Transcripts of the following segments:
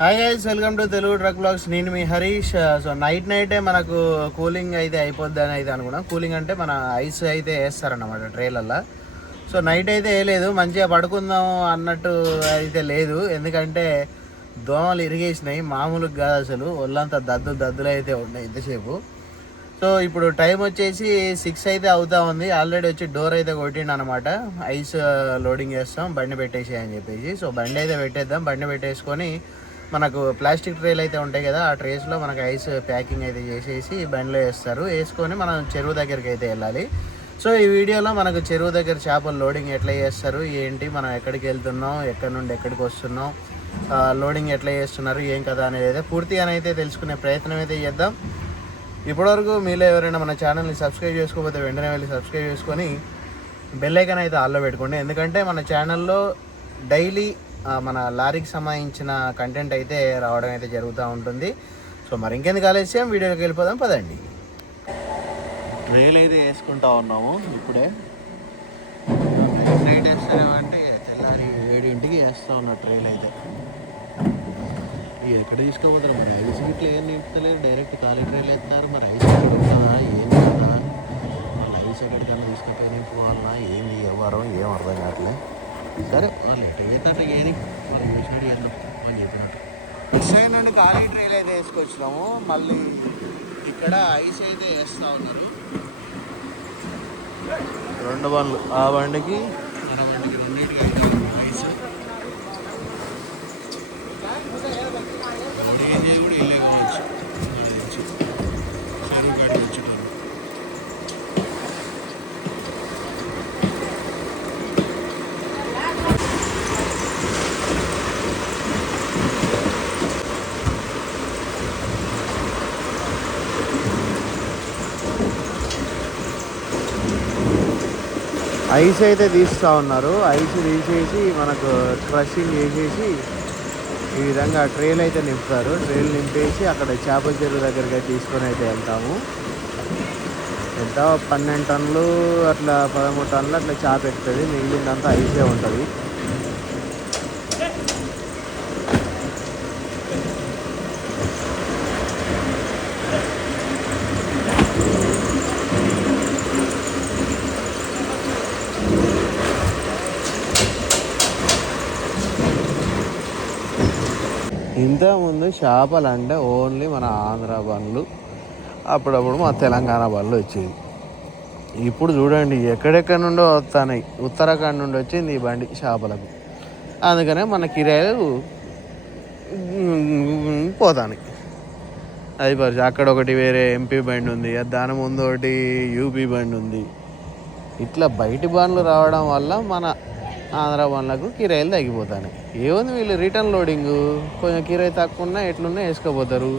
Hi guys welcome to Telugu truck blogs నేను మీ Harish. So night నైటే మనకు కూలింగ్ అయితే అయిపోద్ది అని అయితే అనుకున్నాం. కూలింగ్ అంటే మన ఐస్ అయితే వేస్తారన్నమాట ట్రైలల్లో సో నైట్ అయితే వేయలేదు. మంచిగా పడుకుందాం అన్నట్టు అయితే లేదు. ఎందుకంటే దోమలు ఇరిగేసినాయి. మామూలుగా కాదు అసలు. ఒళ్ళంతా దద్దు దద్దులు అయితే ఉన్నాయి ఇంతసేపు. సో ఇప్పుడు టైం వచ్చేసి సిక్స్ అయితే అవుతా ఉంది. ఆల్రెడీ వచ్చి డోర్ అయితే కొట్టిండు అనమాట ఐస్ లోడింగ్ చేస్తాం. బండి పెట్టేసి అని చెప్పేసి. సో బండి అయితే పెట్టేద్దాం. బండి పెట్టేసుకొని మనకు ప్లాస్టిక్ ట్రేలు అయితే ఉంటాయి కదా ఆ ట్రేస్లో మనకు ఐస్ ప్యాకింగ్ అయితే చేసేసి బండిలో వేస్తారు. వేసుకొని మనం చెరువు దగ్గరికి అయితే వెళ్ళాలి. సో ఈ వీడియోలో మనకు చెరువు దగ్గర చేపలు లోడింగ్ ఎట్లా చేస్తారు ఏంటి మనం ఎక్కడికి వెళ్తున్నాం ఎక్కడి నుండి ఎక్కడికి వస్తున్నాం లోడింగ్ ఎట్లా చేస్తున్నారు ఏం కదా అనేది అయితే పూర్తిగానైతే తెలుసుకునే ప్రయత్నం అయితే చేద్దాం. ఇప్పటివరకు మీలో ఎవరైనా మన ఛానల్ని సబ్స్క్రైబ్ చేసుకోకపోతే వెంటనే వెళ్ళి సబ్స్క్రైబ్ చేసుకొని బెల్ ఐకాన్ అయితే ఆల్లో పెట్టుకోండి. ఎందుకంటే మన ఛానల్లో డైలీ మన లారీకి సంబంధించిన కంటెంట్ అయితే రావడం అయితే జరుగుతూ ఉంటుంది. సో మరి ఇంకెందుకు ఆలస్యం? వీడియోకి వెళ్ళిపోదాం పదండి. ట్రైల్ అయితే వేసుకుంటా ఉన్నాము ఇప్పుడే. నైట్ వేస్తామంటే తెల్లారి ఏడింటికి వేస్తా ఉన్నా ట్రైల్ అయితే. ఎక్కడ తీసుకోపోతారు మరి ఐస్ గిట్ల ఏం నింపుతలేరు? డైరెక్ట్ ఖాళీ ట్రైల్ వేస్తారు మరి ఐస్ ఎక్కడ ఉంటుందా ఏం కదా మళ్ళీ ఐస్ ఎక్కడికన్నా తీసుకుపోయి నింపుకోవాలన్నా ఏంది ఎవరం ఏం అర్థం కావట్లే. సరే వాళ్ళు ఎటు చేస్తారు ఏది? వాళ్ళు వాళ్ళు చెప్పినట్టు. సైడ్ నుండి ఖాళీ ట్రైల్ అయితే వేసుకొచ్చినాము. మళ్ళీ ఇక్కడ ఐస్ అయితే వేస్తూ ఉన్నారు. రెండు బండ్లు. ఆ బండికి? మన బండికి రెండింటికి ఐస్ ఏది కూడా ఇల్లే కావచ్చు నాకు తెలిసి చెరువు కాడికి వచ్చేటోళ్ళు ఐస్ అయితే తీస్తూ ఉన్నారు. ఐస్ తీసేసి మనకు క్రషింగ్ చేసేసి ఈ విధంగా ట్రైల్ అయితే నింపుతారు. ట్రైల్ నింపేసి అక్కడ చేపల చెరువు దగ్గరికి అయితే తీసుకొని అయితే వెళ్తాము. ఎంత? పన్నెండు టన్నులు అట్లా పదమూడు టన్నులు అట్లా చేప ఎక్కుతుంది. మిగిలిందంతా ఐసే ఉంటుంది. ఇంతకుముందు చేపలు అంటే ఓన్లీ మన ఆంధ్ర బండ్లు అప్పుడప్పుడు మా తెలంగాణ బండ్లు వచ్చేది ఇప్పుడు చూడండి ఎక్కడెక్కడ నుండో వస్తున్నాయి ఉత్తరాఖండ్ నుండి వచ్చింది ఈ బండి చేపలకు. అందుకనే మన కిరాయిలు పోతాయి అది పరిస్థితి అక్కడ ఒకటి వేరే ఎంపీ బండి ఉంది దాని ముందు ఒకటి యూపీ బండి ఉంది. ఇట్లా బయటి బండ్లు రావడం వల్ల మన ఆంధ్ర బండ్లకు కిరాయిలు తగ్గిపోతాయి ఏముంది వీళ్ళు రిటర్న్ లోడింగ్ కొంచెం కిరాయి తక్కువ ఉన్నా ఎట్లున్నా వేసుకోపోతారు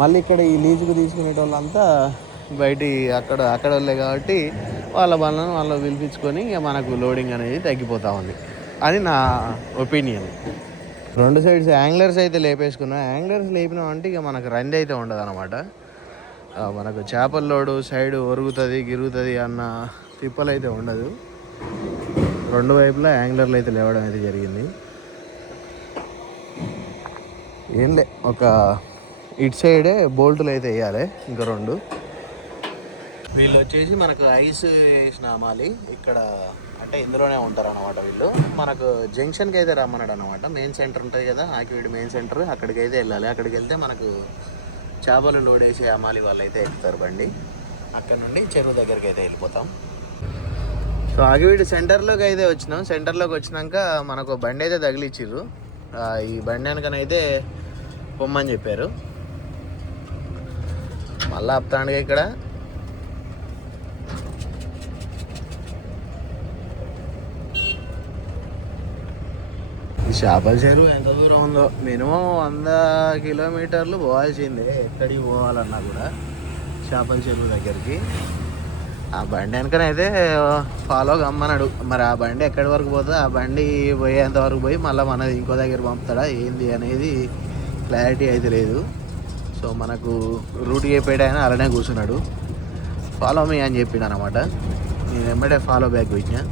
మళ్ళీ ఇక్కడ ఈ లీజుకు తీసుకునే వాళ్ళంతా బయటి అక్కడ అక్కడ వాళ్ళే కాబట్టి వాళ్ళ బండ్లను వాళ్ళు పిలిపించుకొని ఇక మనకు లోడింగ్ అనేది తగ్గిపోతూ ఉంది. అని నా ఒపీనియన్ రెండు సైడ్స్ యాంగ్లర్స్ అయితే లేపేసుకున్నాం. యాంగ్లర్స్ లేపినాం అంటే ఇక మనకు రంది అయితే ఉండదు అనమాట మనకు చేపల లోడు సైడ్ ఒరుగుతుంది గిరుగుతుంది అన్న తిప్పలు అయితే ఉండదు. రెండు వైపులా యాంగ్లర్లు అయితే లేవడం అయితే జరిగింది. ఏంలే ఒక ఇటు సైడే బోల్టులు అయితే వేయాలి ఇంకా రెండు. వీళ్ళు వచ్చేసి మనకు ఐస్ వేసిన అమాలి ఇక్కడ అంటే ఇందులోనే ఉంటారు అనమాట వీళ్ళు. మనకు జంక్షన్కి అయితే రమ్మన్నాడు అనమాట మెయిన్ సెంటర్ ఉంటుంది కదా ఆకివీడి మెయిన్ సెంటర్. అక్కడికి అయితే వెళ్ళాలి. అక్కడికి వెళ్తే మనకు చేపలు లోడ్ వేసే అమ్మాలి వాళ్ళు అయితే ఎక్కుతారు బండి. అక్కడ నుండి చెరువు దగ్గరికి అయితే వెళ్ళిపోతాం. సో ఆగివీడి సెంటర్లోకి అయితే వచ్చినాం. సెంటర్లోకి వచ్చినాక మనకు బండి అయితే తగిలిచ్చిర్రు. ఈ బండి వెనకనైతే పొమ్మని చెప్పారు. మళ్ళీ ఆపుతాండుగా ఇక్కడ. చేపల చెరువు ఎంత దూరం ఉందో. మినిమం వంద కిలోమీటర్లు పోవాల్సిందే. ఎక్కడికి పోవాలన్నా కూడా చేపల చెరువు దగ్గరికి. ఆ బండి వెనకనైతే ఫాలో కమ్మన్నాడు మరి ఆ బండి ఎక్కడి వరకు పోతుందో ఆ బండి పోయేంత వరకు పోయి మళ్ళీ మనది ఇంకో దగ్గర పంపుతాడా ఏంది అనేది క్లారిటీ అయితే లేదు. సో మనకు రూట్ చెప్పాడు ఆయన అలానే కూర్చున్నాడు. ఫాలో మీ అని చెప్పిండు అనమాట నేను వెంబడే ఫాలో బ్యాక్ పెట్టినా.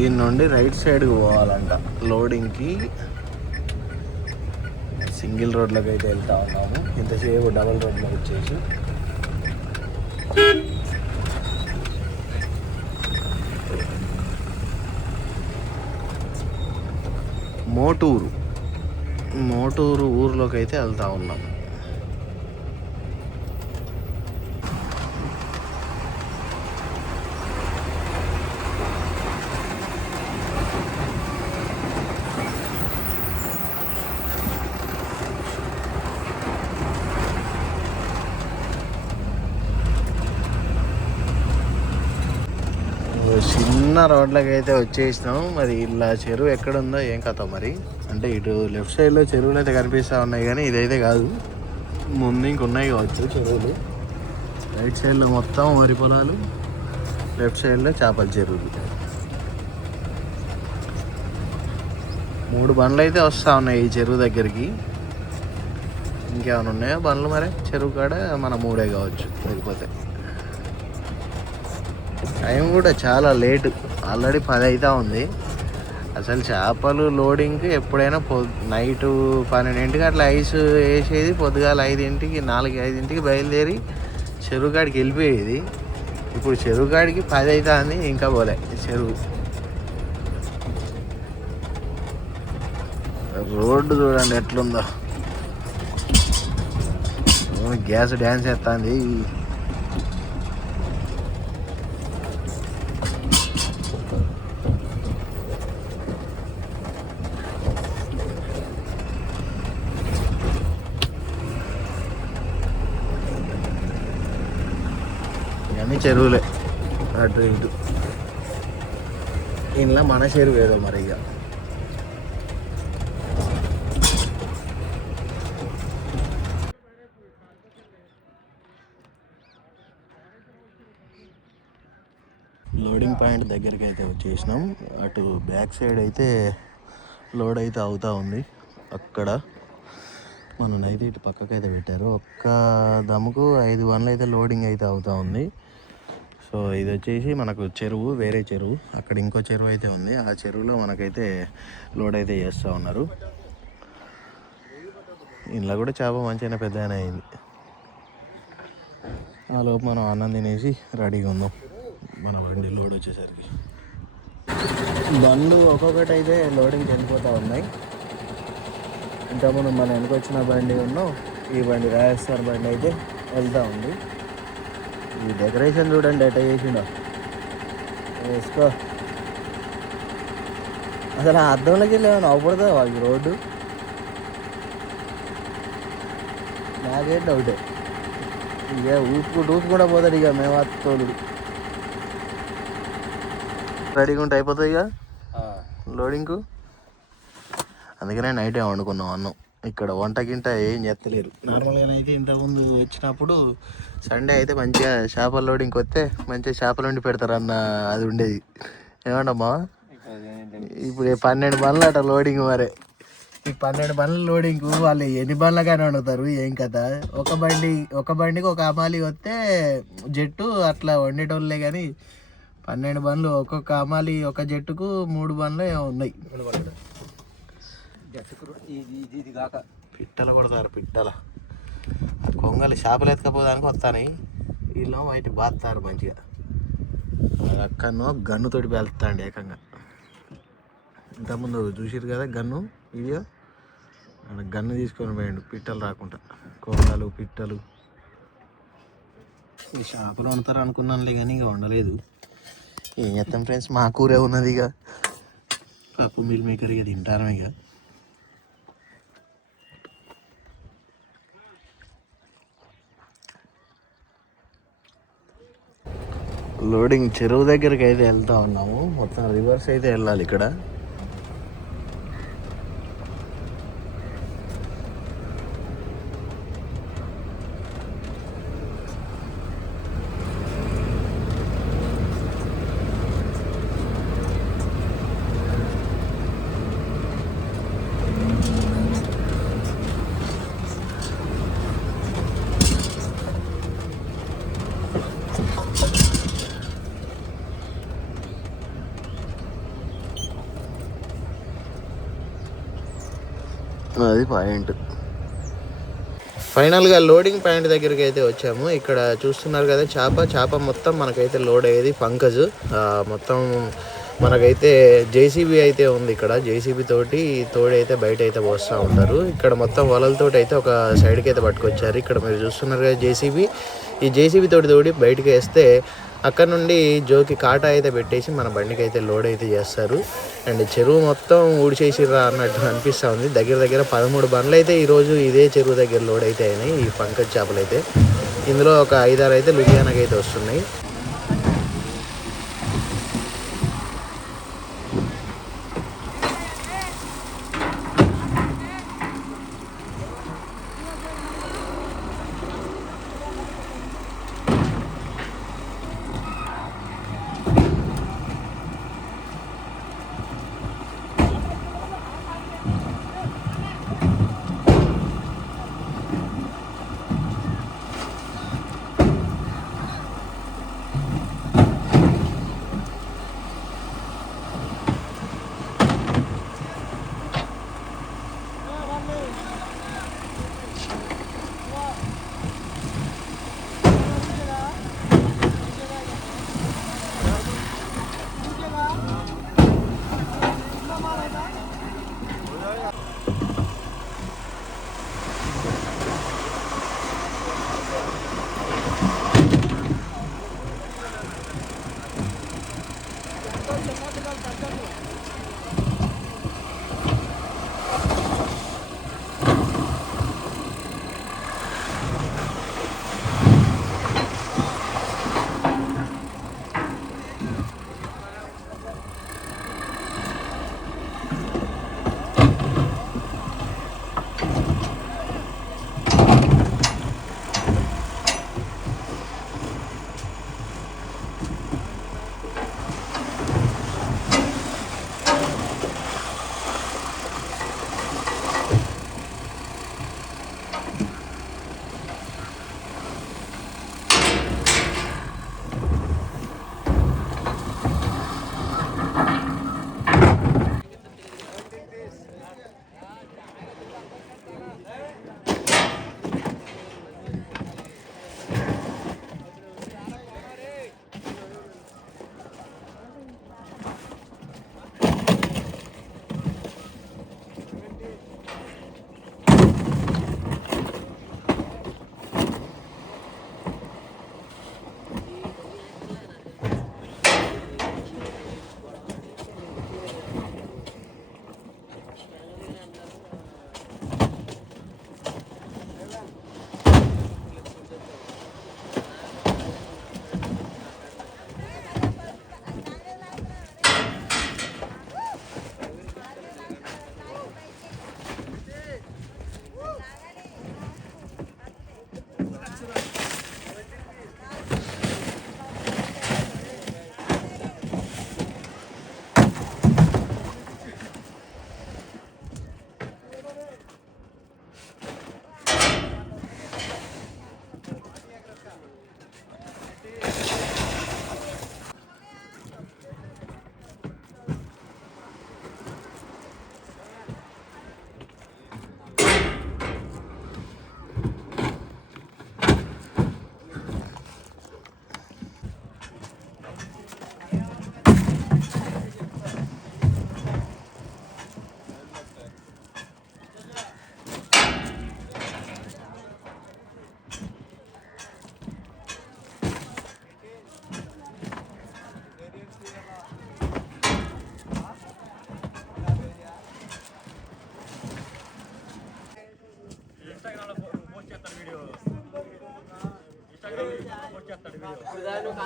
ఈ నుండి రైట్ సైడ్కి పోవాలంట లోడింగ్కి. సింగిల్ రోడ్లోకి అయితే వెళ్తా ఉన్నాము. ఇంతసేపు డబల్ రోడ్లో వచ్చేసి. మోటూరు. మోటూరు ఊర్లోకి అయితే వెళ్తా ఉన్నాము ఓ చిన్న రోడ్లకి అయితే వచ్చేసినాం. మరి ఇలా చెరువు ఎక్కడ ఉందో ఏం కథ మరి? అంటే ఇటు లెఫ్ట్ సైడ్లో చెరువులు అయితే కనిపిస్తూ ఉన్నాయి కానీ ఇదైతే కాదు. ముందు ఇంకున్నాయి కావచ్చు చెరువులు. రైట్ సైడ్లో మొత్తం వరి పొలాలు లెఫ్ట్ సైడ్లో చేపల చెరువులు. మూడు బండ్లు అయితే వస్తూ ఉన్నాయి ఈ చెరువు దగ్గరికి. ఇంకేమైనా ఉన్నాయా బండ్లు మరి? చెరువు కాడ మన మూడే కావచ్చు లేకపోతే. టైం కూడా చాలా లేటు ఆల్రెడీ పది అవుతా ఉంది. అసలు చేపలు లోడింగ్కి ఎప్పుడైనా పొ నైట్ పన్నెండింటికి అట్లా ఐస్ వేసేది పొద్దుగాల ఐదింటికి నాలుగు ఐదింటికి బయలుదేరి చెరువు కాడికి వెళ్ళిపోయేది. ఇప్పుడు చెరువు కాడికి పది అవుతుంది ఇంకా పోలే చెరువు. రోడ్డు చూడండి ఎట్లుందో. గ్యాస్ డ్యాన్స్ ఎత్తాంది. చెరువులే. అటు ఇటు. ఇంట్లో మన చెరువు ఏదో మరి ఇక లోడింగ్ పాయింట్ దగ్గరికి అయితే వచ్చేసినాం. అటు బ్యాక్ సైడ్ అయితే లోడ్ అయితే అవుతూ ఉంది. అక్కడ మన ఇటు పక్కకైతే అయితే పెట్టారు. ఒక్క దమ్ముకు ఐదు వన్లు అయితే లోడింగ్ అయితే అవుతూ ఉంది. సో ఇది వచ్చేసి మనకు చెరువు వేరే చెరువు. అక్కడ ఇంకో చెరువు అయితే ఉంది. ఆ చెరువులో మనకైతే లోడ్ అయితే చేస్తూ ఉన్నారు. ఇంట్లో కూడా చేప మంచిగా పెద్ద అయింది. ఆ లోపు మనం అన్నం తినేసి రెడీగా ఉందాం. మన బండి లోడ్ వచ్చేసరికి. బండ్లు ఒక్కొక్కటి అయితే లోడింగ్కి వెళ్ళిపోతూ ఉన్నాయి. ఇంతకుముందు మన వెనక వచ్చిన బండి ఉన్నాం. ఈ బండి రాజస్థాన్ బండి అయితే వెళ్తూ ఉంది. ఈ డెకరేషన్ చూడండి ఎట్ట చేసిండో. వేసుకో అసలు ఆ అద్దంలోకి వెళ్ళి ఏమైనా వాళ్ళకి రోడ్డు? నాకేం డౌటే ఇక ఊపుకుంటూ ఊపుకుండా పోతాడు ఇక మేమత్తోలుడు రెడీగా ఉంటే అయిపోతుంది ఇక లోడింగ్కు అందుకనే నైటే వండుకున్నాం అన్నం. ఇక్కడ వంట గింట ఏం చేస్తలేరు నార్మల్గా అయితే ఇంతకుముందు వచ్చినప్పుడు సండే అయితే మంచిగా చేపల లోడింగ్కి వస్తే మంచిగా చేపలు వండి పెడతారన్న అది ఉండేది. ఏమంటమ్మా ఇప్పుడు పన్నెండు బండ్లు అట లోడింగ్ మరే. ఈ పన్నెండు బండ్ల లోడింగ్ వాళ్ళు ఎన్ని బండ్లకైనా వండుతారు? ఏం కదా ఒక బండి ఒక బండికి ఒక అమాలి వస్తే జట్టు అట్లా వండేటోళ్ళే కానీ పన్నెండు బండ్లు ఒక్కొక్క అమాలి ఒక జట్టుకు మూడు బండ్లు ఉన్నాయి. ఉన్నాయి ఇది కాక. పిట్టలు కొడతారు పిట్టల. కొంగలు చేపలు ఎత్తకపోదానికి వస్తాయి వీళ్ళు బయట బాస్తారు మంచిగా. అక్కడనో గన్నుతోటి పేలుతాండి ఏకంగా. ఇంతకుముందు చూసిరు కదా గన్ను వీడియో? గన్ను తీసుకొని పోయిండు పిట్టలు రాకుండా. కొంగలు పిట్టలు. ఈ చేపలు వండుతారు అనుకున్నానులే కానీ ఇక వండలేదు. ఏం చేస్తాం ఫ్రెండ్స్? మా కూరే ఉన్నది ఇక. పప్పు మిల్ మేకర్ ఇక తింటారు ఇక. లోడింగ్ చెరువు దగ్గరికి అయితే వెళ్తా ఉన్నాము. మొత్తం రివర్స్ అయితే వెళ్ళాలి ఇక్కడ. పాయింట్. ఫైనల్గా లోడింగ్ పాయింట్ దగ్గరికి అయితే వచ్చాము. ఇక్కడ చూస్తున్నారు కదా చేప చేప మొత్తం మనకైతే లోడ్ అయ్యేది పంకజ్. మొత్తం మనకైతే జేసీబీ అయితే ఉంది ఇక్కడ. జేసీబీ తోటి తోడైతే అయితే బయట అయితే పోస్తూ ఉంటారు. ఇక్కడ మొత్తం వలలతోటి అయితే ఒక సైడ్కి అయితే పట్టుకొచ్చారు. ఇక్కడ మీరు చూస్తున్నారు కదా జేసీబీ. ఈ జేసీబీ తోటి తోడి బయటకి వేస్తే అక్కడ నుండి జోకి కాటా అయితే పెట్టేసి మన బండికి అయితే లోడ్ అయితే చేస్తారు. అండ్ చెరువు మొత్తం ఊడిచేసిర్రా అన్నట్టు అనిపిస్తూ ఉంది. దగ్గర దగ్గర పదమూడు బండ్లు అయితే ఈరోజు ఇదే చెరువు దగ్గర లోడ్ అయితే అయినాయి ఈ పంకజ్ చేపలు అయితే. ఇందులో ఒక ఐదారు అయితే లుధియానాకి అయితే వస్తున్నాయి.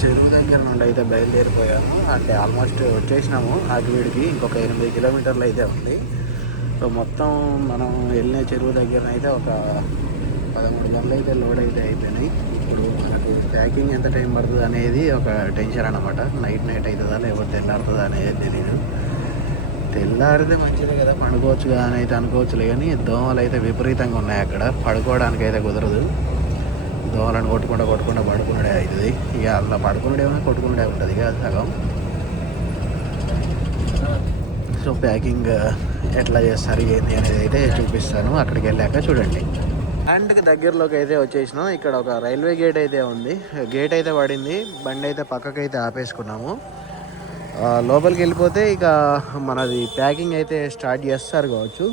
చెరువు దగ్గర నుండి అయితే బయలుదేరిపోయాము. అంటే ఆల్మోస్ట్ వచ్చేసినాము. ఆకివీడికి ఇంకొక ఎనిమిది కిలోమీటర్లు అయితే ఉంది. సో మొత్తం మనం వెళ్ళిన చెరువు దగ్గర అయితే ఒక పదమూడు గంటలు అయితే లోడ్ అయితే అయిపోయినాయి. ఇప్పుడు మనకు ప్యాకింగ్ ఎంత టైం పడుతుంది అనేది ఒక టెన్షన్ అనమాట నైట్ నైట్ అవుతుందా లేకపోతే తెల్లారుతుందా అనేది తెలియదు తెల్లారితే మంచిదే కదా పండుకోవచ్చు కదా అని అయితే అనుకోవచ్చులే కానీ దోమలు అయితే విపరీతంగా ఉన్నాయి అక్కడ. పడుకోవడానికి అయితే కుదరదు. దోమలను కొట్టుకుంటా కొట్టుకుంటా పడుకున్నాడే అవుతుంది. ఇక అలా పడుకున్నాడేమో కొట్టుకున్నాడే ఉంటుంది ఇక సగం. సో ప్యాకింగ్ ఎట్లా చేస్తారు ఏంటి అనేది అయితే చూపిస్తాను. అక్కడికి వెళ్ళాక చూడండి. అండ్ దగ్గరలోకి అయితే వచ్చేసినాం. ఇక్కడ ఒక రైల్వే గేట్ అయితే ఉంది. గేట్ అయితే పడింది. బండి అయితే పక్కకైతే అయితే ఆపేసుకున్నాము. లోపలికి వెళ్ళిపోతే ఇక మనది ప్యాకింగ్ అయితే స్టార్ట్ చేస్తారు కావచ్చు.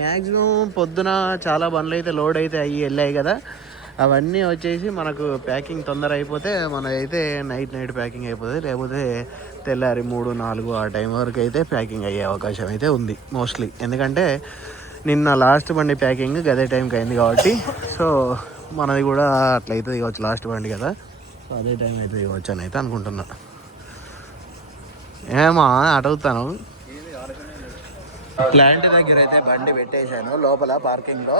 మ్యాక్సిమం పొద్దున చాలా బండ్లు అయితే లోడ్ అయితే అయ్యి వెళ్ళాయి కదా. అవన్నీ వచ్చేసి మనకు ప్యాకింగ్ తొందర అయిపోతే మనదైతే నైట్ నైట్ ప్యాకింగ్ అయిపోతుంది. లేకపోతే తెల్లారి మూడు నాలుగు ఆ టైం వరకు అయితే ప్యాకింగ్ అయ్యే అవకాశం అయితే ఉంది మోస్ట్లీ. ఎందుకంటే నిన్న లాస్ట్ బండి ప్యాకింగ్ గదే టైంకి అయింది కాబట్టి. సో మనది కూడా అట్లయితే ఇవ్వచ్చు లాస్ట్ బండి కదా. సో అదే టైం అయితే ఇవ్వచ్చు అని అయితే అనుకుంటున్నాను ఏమా అడుగుతాను. ప్లాంట్ దగ్గర అయితే బండి పెట్టేశాను లోపల పార్కింగ్లో.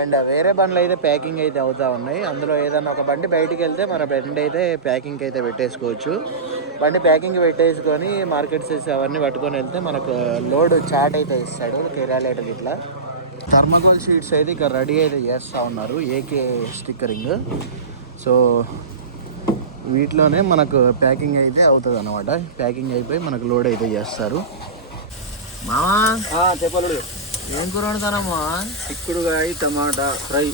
అండ్ వేరే బండ్లు అయితే ప్యాకింగ్ అయితే అవుతా ఉన్నాయి. అందులో ఏదైనా ఒక బండి బయటికి వెళ్తే మన బండి అయితే ప్యాకింగ్ అయితే పెట్టేసుకోవచ్చు. బండి ప్యాకింగ్ పెట్టేసుకొని మార్కెట్స్ అవన్నీ పట్టుకొని వెళ్తే మనకు లోడ్ చాట్ అయితే ఇస్తాడు కేరాలేటర్ ఇట్లా థర్మకోల్ షీట్స్ అయితే ఇక్కడ రెడీ అయితే చేస్తూ ఉన్నారు ఏకే స్టిక్కరింగ్. సో వీటిలోనే మనకు ప్యాకింగ్ అయితే అవుతుంది అనమాట ప్యాకింగ్ అయిపోయి మనకు లోడ్ అయితే చేస్తారు. మామా? చెప్పలు. ఏం కూర వండుతారమ్మా చిక్కుడుగాయ టమాటా ఫ్రై.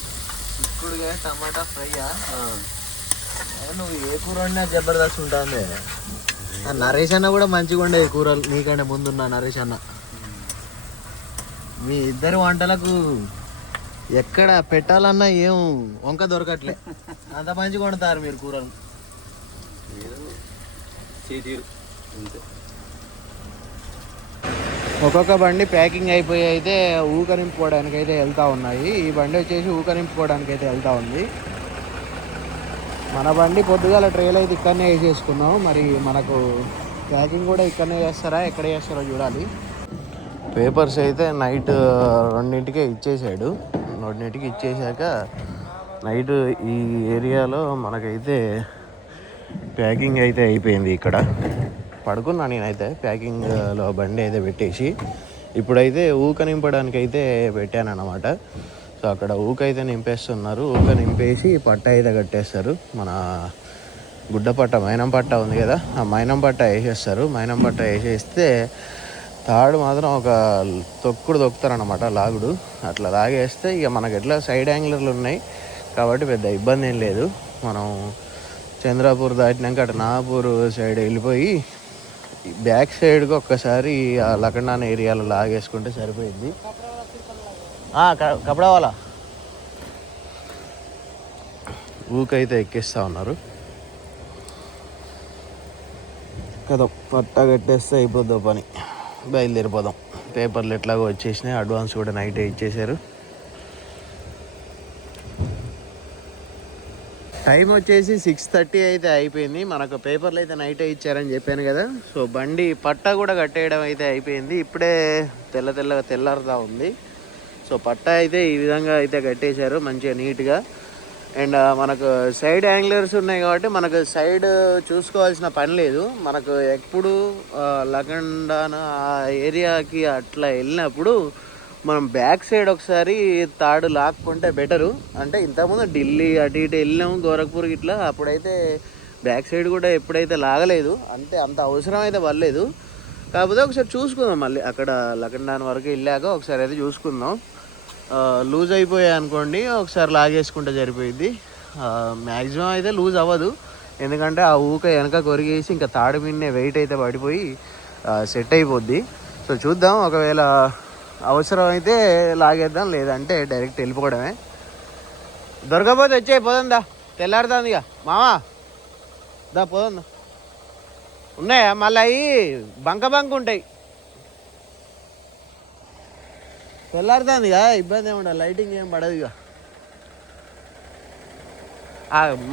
చిక్కుడుగా టమాటా ఫ్రైయా? నువ్వు ఏ కూర వండినా జబర్దస్త్ ఉంటుంది. నరేష్ అన్న కూడా మంచిగా ఉండేది కూరలు నీకంటే ముందున్న నరేష్ అన్న. మీ ఇద్దరు వంటలకు ఎక్కడ పెట్టాలన్నా ఏం వంక దొరకట్లే. అంత మంచిగా వండుతారు మీరు కూరలు. అంతే. ఒక్కొక్క బండి ప్యాకింగ్ అయిపోయి అయితే ఊకరింపుకోవడానికి అయితే వెళ్తా ఉన్నాయి. ఈ బండి వచ్చేసి ఊకరింపుకోవడానికి అయితే వెళ్తా ఉంది. మన బండి పొద్దుగాల ట్రైల్ అయితే ఇక్కడనే వేసేసుకున్నాం. మరి మనకు ప్యాకింగ్ కూడా ఇక్కడనే చేస్తారా ఎక్కడ చేస్తారో చూడాలి. పేపర్స్ అయితే నైట్ రెండింటికే ఇచ్చేసాడు. రెండింటికి ఇచ్చేసాక నైట్ ఈ ఏరియాలో మనకైతే ప్యాకింగ్ అయితే అయిపోయింది ఇక్కడ. పడుకున్నా నేనైతే ప్యాకింగ్లో బండి అయితే పెట్టేసి ఇప్పుడైతే ఊక నింపడానికి అయితే పెట్టాను అనమాట సో అక్కడ ఊక అయితే నింపేస్తున్నారు. ఊక నింపేసి పట్ట అయితే కట్టేస్తారు. మన గుడ్డ పట్ట మైనం పట్ట ఉంది కదా ఆ మైనం పట్ట వేసేస్తారు. మైనం పట్ట వేసేస్తే తాడు మాత్రం ఒక తొక్కుడు తొక్కుతారనమాట లాగుడు. అట్లా లాగేస్తే ఇక మనకి ఎట్లా సైడ్ యాంగిలర్లు ఉన్నాయి కాబట్టి పెద్ద ఇబ్బంది ఏం లేదు. మనం చంద్రాపూర్ దాటినాక అటు నాగపూర్ సైడ్ వెళ్ళిపోయి బ్యాక్ సైడ్కి ఒక్కసారి ఆ లకండాన్ ఏరియాలో లాగేసుకుంటే సరిపోయింది. ఆ, ఊకైతే ఎక్కిస్తూ ఉన్నారు. కదా పట్ట కట్టేస్తే అయిపోద్దో పని. బయలుదేరిపోదాం. పేపర్లు ఎట్లాగో వచ్చేసినాయి. అడ్వాన్స్ కూడా నైటే ఇచ్చేసారు టైం వచ్చేసి సిక్స్ థర్టీ అయితే అయిపోయింది. మనకు పేపర్లు అయితే నైట్ ఇచ్చారని చెప్పాను కదా. సో బండి పట్టా కూడా కట్టేయడం అయితే అయిపోయింది. ఇప్పుడే తెల్ల తెల్లగా తెల్లారుదా ఉంది. సో పట్టా అయితే ఈ విధంగా అయితే కట్టేశారు మంచిగా నీట్గా. అండ్ మనకు సైడ్ యాంగ్లర్స్ ఉన్నాయి కాబట్టి మనకు సైడ్ చూసుకోవాల్సిన పని లేదు. మనకు ఎప్పుడు లగండాన ఆ ఏరియాకి అట్లా వెళ్ళినప్పుడు మనం బ్యాక్ సైడ్ ఒకసారి తాడు లాక్కుంటే బెటరు. అంటే ఇంతకుముందు ఢిల్లీ అటు ఇటు వెళ్ళినాము గోరఖ్పూర్ ఇట్లా అప్పుడైతే బ్యాక్ సైడ్ కూడా ఎప్పుడైతే లాగలేదు అంతే అంత అవసరం అయితే పర్లేదు కాకపోతే ఒకసారి చూసుకుందాం మళ్ళీ. అక్కడ లకండాన్ వరకు వెళ్ళాక ఒకసారి అయితే చూసుకుందాం. లూజ్ అయిపోయాయి అనుకోండి ఒకసారి లాగేసుకుంటే సరిపోయింది మ్యాక్సిమం అయితే లూజ్ అవ్వదు. ఎందుకంటే ఆ ఊక వెనక కొరిగేసి ఇంకా తాడు మిన్నే వెయిట్ అయితే పడిపోయి సెట్ అయిపోద్ది. సో చూద్దాం ఒకవేళ అవసరం అయితే లాగేద్దాం లేదంటే డైరెక్ట్ వెళ్ళిపోవడమే. దొరకపోతే వచ్చే పోదందా తెల్లారుతుంది ఇక. మామా దా పోదందా ఉన్నాయా? మళ్ళీ అవి బంక బంక ఉంటాయి. తెల్లారుతుంది ఇక. ఇబ్బంది ఏమి ఉండదు. లైటింగ్ ఏం పడదు ఇక.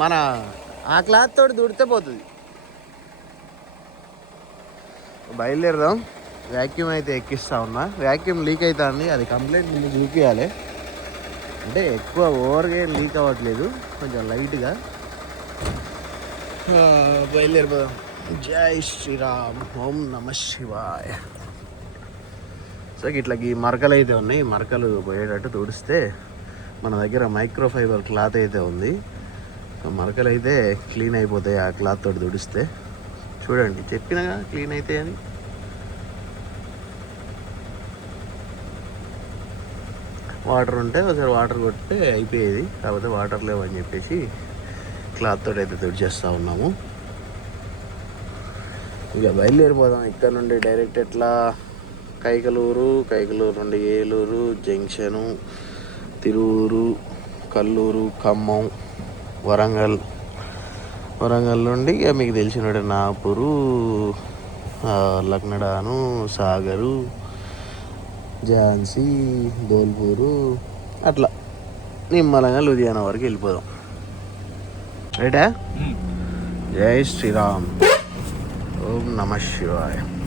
మన ఆ క్లాత్ తోటి దుడితే పోతుంది. బయలుదేరదాం. వ్యాక్యూమ్ అయితే ఎక్కిస్తా ఉన్నా. వ్యాక్యూమ్ లీక్ అవుతుంది అది కంప్లైంట్ ముందు చూపించాలి అంటే ఎక్కువ ఓవర్గా ఏం లీక్ అవ్వట్లేదు. కొంచెం లైట్గా బయలుదేరిపోదాం. జై శ్రీరామ్. ఓం నమ శివాయ. సో ఇట్లా ఈ మరకలు అయితే ఉన్నాయి. ఈ మరకలు పోయేటట్టు తుడిస్తే మన దగ్గర మైక్రో ఫైబర్ క్లాత్ అయితే ఉంది. మరకలు అయితే క్లీన్ అయిపోతాయి ఆ క్లాత్ తోటి తుడిస్తే. చూడండి చెప్పినగా క్లీన్ అయితే అని వాటర్ ఉంటే ఒకసారి వాటర్ కొట్టే అయిపోయేది. కాకపోతే వాటర్ లేవని చెప్పేసి క్లాత్ తోటి అయితే తుడిచేస్తూ ఉన్నాము. ఇక బయలుదేరిపోదాం. ఇక్కడ నుండి డైరెక్ట్ ఎట్లా? కైకలూరు కైకలూరు నుండి ఏలూరు జంక్షను తిరువురు కల్లూరు ఖమ్మం వరంగల్. వరంగల్ నుండి ఇక మీకు తెలిసిన నాపూరు లక్నడాను సాగరు ఝాన్సీ ధోల్పూరు అట్లా. నిమ్మలంగా లూధియానా వరకు వెళ్ళిపోదాం. రైటా? జై శ్రీరామ్. ఓం నమ శివాయ.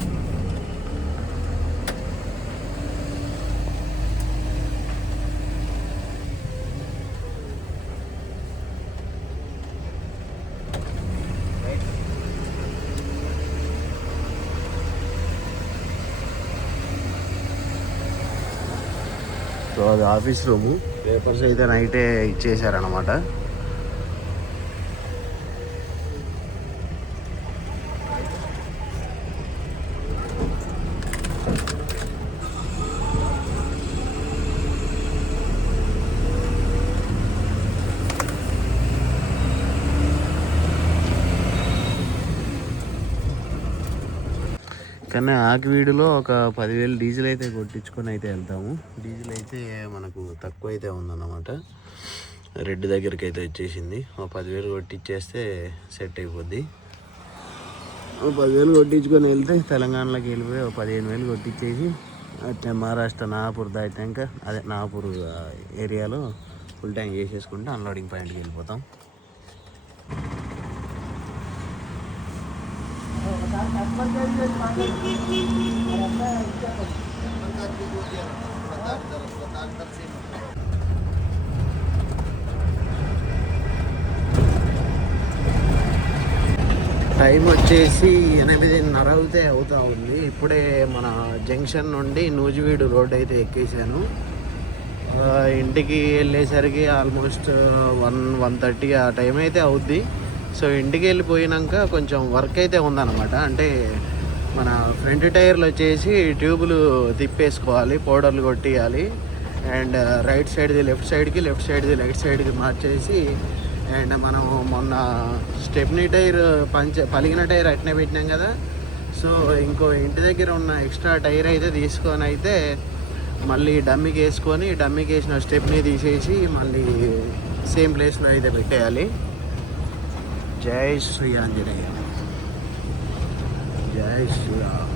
అది ఆఫీస్ రూము పేపర్స్ అయితే నైటే ఇచ్చేసారనమాట కానీ ఆకివీడులో ఒక పదివేలు డీజిల్ అయితే కొట్టించుకొని అయితే వెళ్తాము. డీజిల్ అయితే మనకు తక్కువ అయితే ఉందన్నమాట. రెడ్ దగ్గరికి అయితే వచ్చేసింది. ఒక పదివేలు కొట్టించేస్తే సెట్ అయిపోద్ది. పదివేలు కొట్టించుకొని వెళ్తే తెలంగాణలోకి వెళ్ళిపోయి ఒక పదిహేను వేలు కొట్టించేసి అట్లా మహారాష్ట్ర నాగపూర్ దాటాక అదే నాగపూర్ ఏరియాలో ఫుల్ ట్యాంక్ చేసేసుకుంటే అన్లోడింగ్ పాయింట్కి వెళ్ళిపోతాం. టైం వచ్చేసి ఎనిమిదిన్నర అయితే అవుతా ఉంది. ఇప్పుడే మన జంక్షన్ నుండి నూజివీడు రోడ్ అయితే ఎక్కేసాను ఇంటికి వెళ్ళేసరికి ఆల్మోస్ట్ వన్ వన్ థర్టీ ఆ టైం అయితే అవుద్ది. సో ఇంటికి వెళ్ళిపోయినాక కొంచెం వర్క్ అయితే ఉందన్నమాట. అంటే మన ఫ్రంట్ టైర్లు వచ్చేసి ట్యూబులు తిప్పేసుకోవాలి పౌడర్లు కొట్టియాలి. అండ్ రైట్ సైడ్ది లెఫ్ట్ సైడ్కి లెఫ్ట్ సైడ్ది రైట్ సైడ్కి మార్చేసి అండ్ మనం మొన్న స్టెప్నీ టైర్ పంచ పలిగిన టైర్ అట్నే పెట్టినాం కదా. సో ఇంకో ఇంటి దగ్గర ఉన్న ఎక్స్ట్రా టైర్ అయితే తీసుకొని అయితే మళ్ళీ డమ్మికి వేసుకొని డమ్మికి వేసిన స్టెప్ని తీసేసి మళ్ళీ సేమ్ ప్లేస్లో అయితే పెట్టేయాలి. జై శ్రీ ఆంజనేయ జై శ్రీరామ్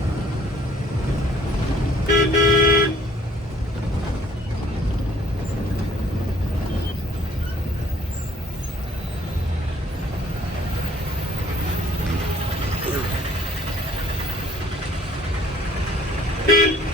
ఆ,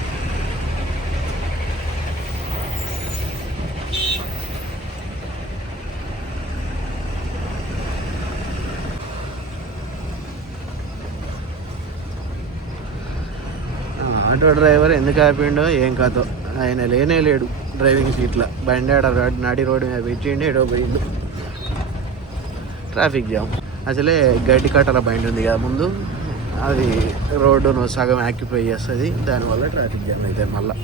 ఆటో డ్రైవర్ ఎందుకు ఆపిండో ఏం కాదో. ఆయన లేనే లేడు డ్రైవింగ్ సీట్లో. బండి ఆడ రోడ్ నడి రోడ్డు మీద పెట్టిండి ఏడో పోయిండు. Traffic jam. అసలే గడ్డి కట్టల బండి ఉంది కదా ముందు. అది రోడ్డును సగం ఆక్యుపై చేస్తుంది. దానివల్ల ట్రాఫిక్ జామ్ అయితే మళ్ళీ.